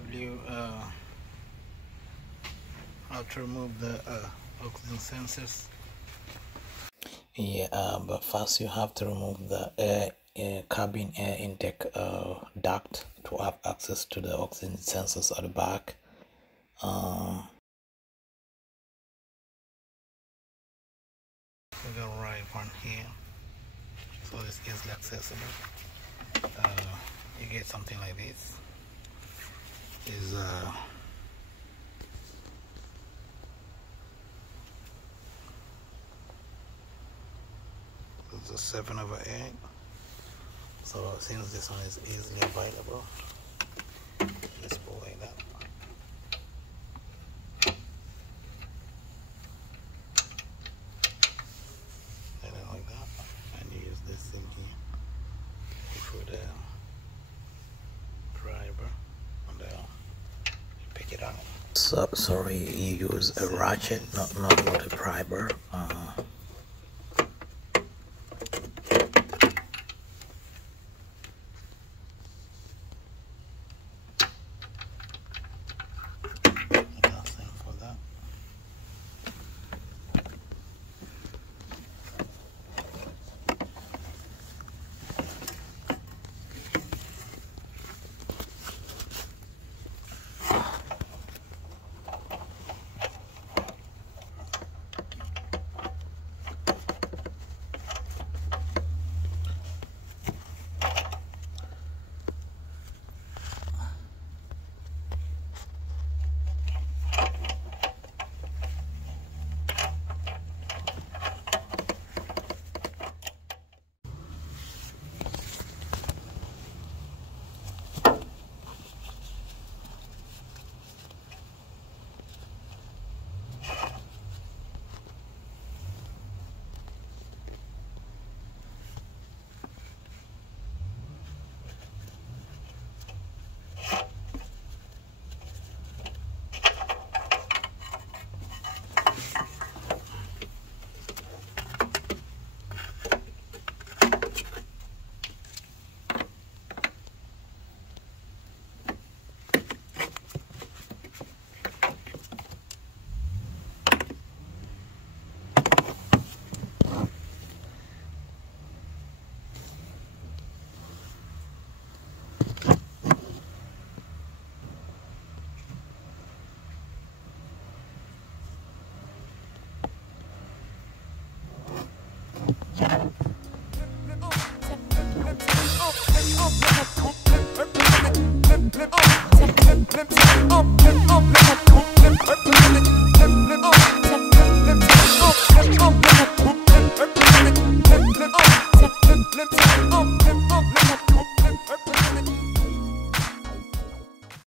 BMW, how to remove the oxygen sensors. Yeah, but first you have to remove the cabin air intake duct to have access to the oxygen sensors at the back. We got right one here, so it's easily accessible. You get something like this. Is it's a 7/8. So since this one is easily available, just pull like that. And then like that, and you use this thing here. You put the driver on there. You pick it out. So sorry, you use a ratchet, not a driver.